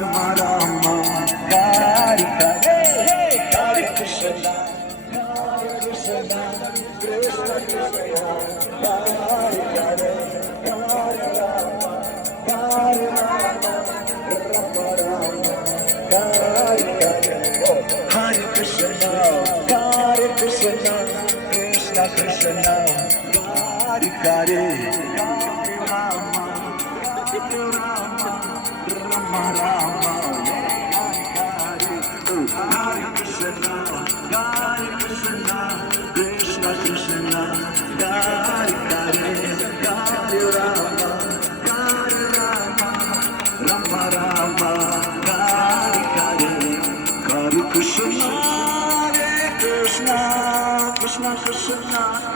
Rama, Hare Hare, Hare Krishna, Hare Krishna, Krishna Krishna, Hare Hare, Hare Rama, Hare Rama, Rama Rama, Hare Hare. Hare Krishna, Hare Krishna, Krishna Krishna, Hare Hare, Hare Rama, Hare Rama, Rama Rama, Hare Krishna, Hare Krishna, Krishna Krishna, Hare Hare, Hare Rama, Hare Rama, Rama Rama, Hare Hare, Hare Krishna, Hare Krishna, Krishna Krishna,